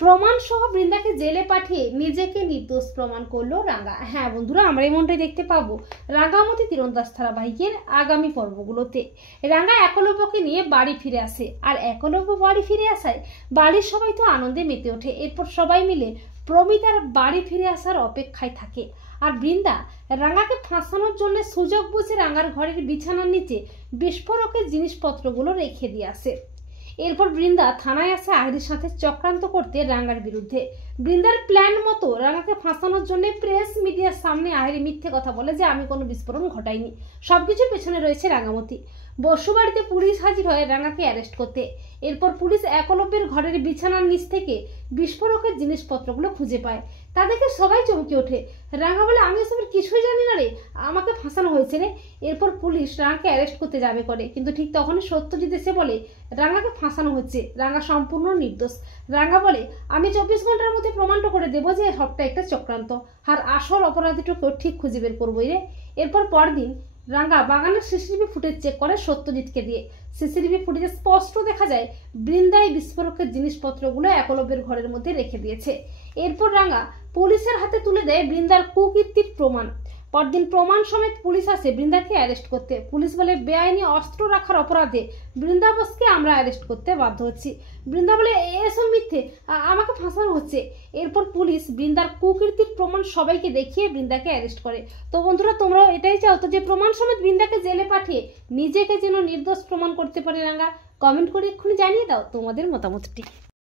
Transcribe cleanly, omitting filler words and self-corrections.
প্রমাণ সহ বৃন্দাকে জেলে পাঠিয়ে নিজেকে নির্দোষ প্রমাণ করলো রাঙ্গা। হ্যাঁ বন্ধুরা, আমরা এমনটাই দেখতে পাবো রাঙ্গামতি তীরন্দাজ ধারাবাহিকের আগামী পর্বগুলোতে। রাঙ্গা একলব্যকে নিয়ে বাড়ি ফিরে আসে, আর একলব্য বাড়ি ফিরে আসায় বাড়ির সবাই তো আনন্দে মেতে ওঠে। এরপর সবাই মিলে প্রমিতার বাড়ি ফিরে আসার অপেক্ষায় থাকে, আর বৃন্দা রাঙ্গাকে ফাঁসানোর জন্য সুযোগ বুঝে রাঙ্গার ঘরের বিছানার নিচে বিস্ফোরকের জিনিসপত্রগুলো রেখে দিয়ে আসে। এরপর বৃন্দা থানায় আসে আহিরির সাথে চক্রান্ত করতে রাঙ্গার বিরুদ্ধে। বৃন্দার প্ল্যান মতো রাঙ্গাকে ফাঁসানোর জন্য প্রেস মিডিয়ার সামনে আহিরি মিথ্যে কথা বলে যে আমি কোনো বিস্ফোরণ ঘটাইনি, সবকিছুর পেছনে রয়েছে রাঙ্গামতি। বসু বাড়িতে পুলিশ হাজির হয় রাঙ্গাকে অ্যারেস্ট করতে। এরপর পুলিশ একলব্যের ঘরের বিছানার নিচ থেকে বিস্ফোরকের জিনিসপত্রগুলো খুঁজে পায়। তা দেখে সবাই চমকে ওঠে। রাঙ্গা বলে, আমি এসবের কিছুই জানি না রে, আমাকে ফাঁসানো হয়েছে রে। এরপর পুলিশ রাঙ্গাকে অ্যারেস্ট করতে যাবে করে, কিন্তু ঠিক তখনই সত্যজিৎ এসে বলে রাঙ্গাকে ফাঁসানো হচ্ছে, রাঙ্গা সম্পূর্ণ নির্দোষ। রাঙ্গা বলে, আমি 24 ঘন্টার মধ্যে প্রমাণটা করে দেবো যে সবটা একটা চক্রান্ত, আর আসল অপরাধীটাকেও ঠিক খুঁজে বের করবোই রে। এরপর পরদিন রাঙ্গা বাগানের সিসিটিভি ফুটেজ চেক করে সত্যজিৎকে দিয়ে। সিসিটিভি ফুটেজে স্পষ্ট দেখা যায় বৃন্দায় বিস্ফোরকের জিনিসপত্রগুলো একলব্যের ঘরের মধ্যে রেখে দিয়েছে। এরপর রাঙ্গা পুলিশের হাতে তুলে দেয় বৃন্দার কুকীর্তির প্রমাণ। পরদিন প্রমাণ সমেত পুলিশ আসে বৃন্দাকে অ্যারেস্ট করতে। পুলিশ বলে, বেআইনি অস্ত্র রাখার অপরাধে বৃন্দা বোসকে আমরা অ্যারেস্ট করতে বাধ্য হচ্ছি। বৃন্দা বলে, এসব মিথ্যে, আমাকে ফাঁসানো হচ্ছে। এরপর পুলিশ বৃন্দার কুকীর্তির প্রমাণ সবাইকে দেখিয়ে বৃন্দাকে অ্যারেস্ট করে। তো বন্ধুরা, তোমরাও এটাই চাও তো যে প্রমাণ সমেত বৃন্দাকে জেলে পাঠিয়ে নিজেকে যেন নির্দোষ প্রমাণ করতে পারে রাঙ্গা? কমেন্ট করে এক্ষুনি জানিয়ে দাও তোমাদের মতামতটি।